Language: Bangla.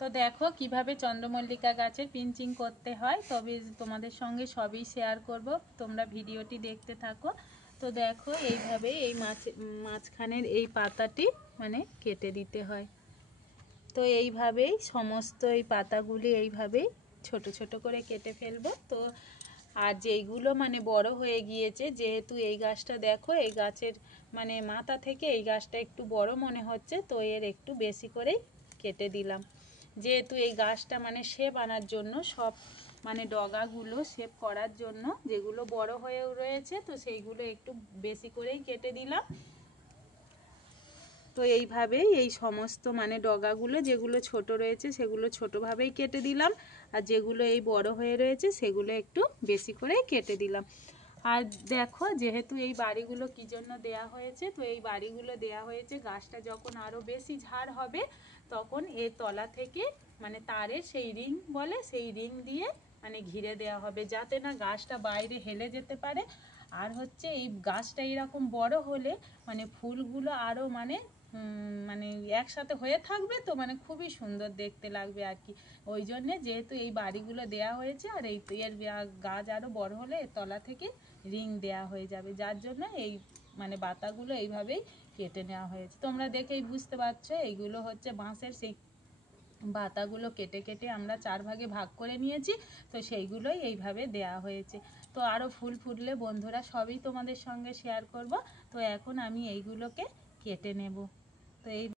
তো দেখো কিভাবে চন্দ্রমল্লিকা গাছের পিঞ্চিং করতে হয়, তবে তোমাদের সঙ্গে সবই শেয়ার করব, তোমরা ভিডিওটি দেখতে থাকো। তো দেখো এইভাবে এই মাঝখানের এই পাতাটি মানে কেটে দিতে হয়। তো এইভাবেই সমস্ত এই পাতাগুলি এইভাবেই ছোট ছোট করে কেটে ফেলবো। তো আর যেইগুলো মানে বড় হয়ে গিয়েছে, যেহেতু এই গাছটা দেখো এই গাছের মানে মাথা থেকে এই গাছটা একটু বড় মনে হচ্ছে, তো এর একটু বেশি করেই কেটে দিলাম। যেহেতু এই গাছটা মানে শেপ আনার জন্য, সব মানে ডগাগুলো শেপ করার জন্য যেগুলো বড় হয়েও রয়েছে, তো সেইগুলো একটু বেশি করেই কেটে দিলাম। তো এইভাবেই এই সমস্ত মানে ডগাগুলো যেগুলো ছোট রয়েছে সেগুলো ছোটোভাবেই কেটে দিলাম, আর যেগুলো এই বড় হয়ে রয়েছে সেগুলো একটু বেশি করে কেটে দিলাম। আর দেখো যেহেতু এই বাড়িগুলো কী জন্য দেয়া হয়েছে, তো এই বাড়িগুলো দেয়া হয়েছে গাছটা যখন আরও বেশি ঝাড় হবে তখন এর তলা থেকে মানে তারের সেই রিং বলে, সেই রিং দিয়ে মানে ঘিরে দেওয়া হবে, যাতে না গাছটা বাইরে হেলে যেতে পারে। আর হচ্ছে এই গাছটা এরকম বড় হলে মানে ফুলগুলো আরও মানে মানে একসাথে হয়ে থাকবে, তো মানে খুবই সুন্দর দেখতে লাগবে আর কি। ওই জন্যে যেহেতু এই বাড়িগুলো দেয়া হয়েছে, আর এই এর গাছ আরও বড় হলে এর তলা থেকে রিং দেয়া হয়ে যাবে, যার জন্য এই মানে বাতাগুলো এইভাবেই কেটে নেওয়া হয়েছে। তোমরা দেখেই বুঝতে পারছো এইগুলো হচ্ছে বাঁশের সেই বাতাগুলো কেটে কেটে আমরা 4 ভাগে ভাগ করে নিয়েছি, তো সেইগুলোই এইভাবে দেয়া হয়েছে। তো আরও ফুল ফুটলে বন্ধুরা সবই তোমাদের সঙ্গে শেয়ার করব। তো এখন আমি এইগুলোকে কেটে নেব। তো এই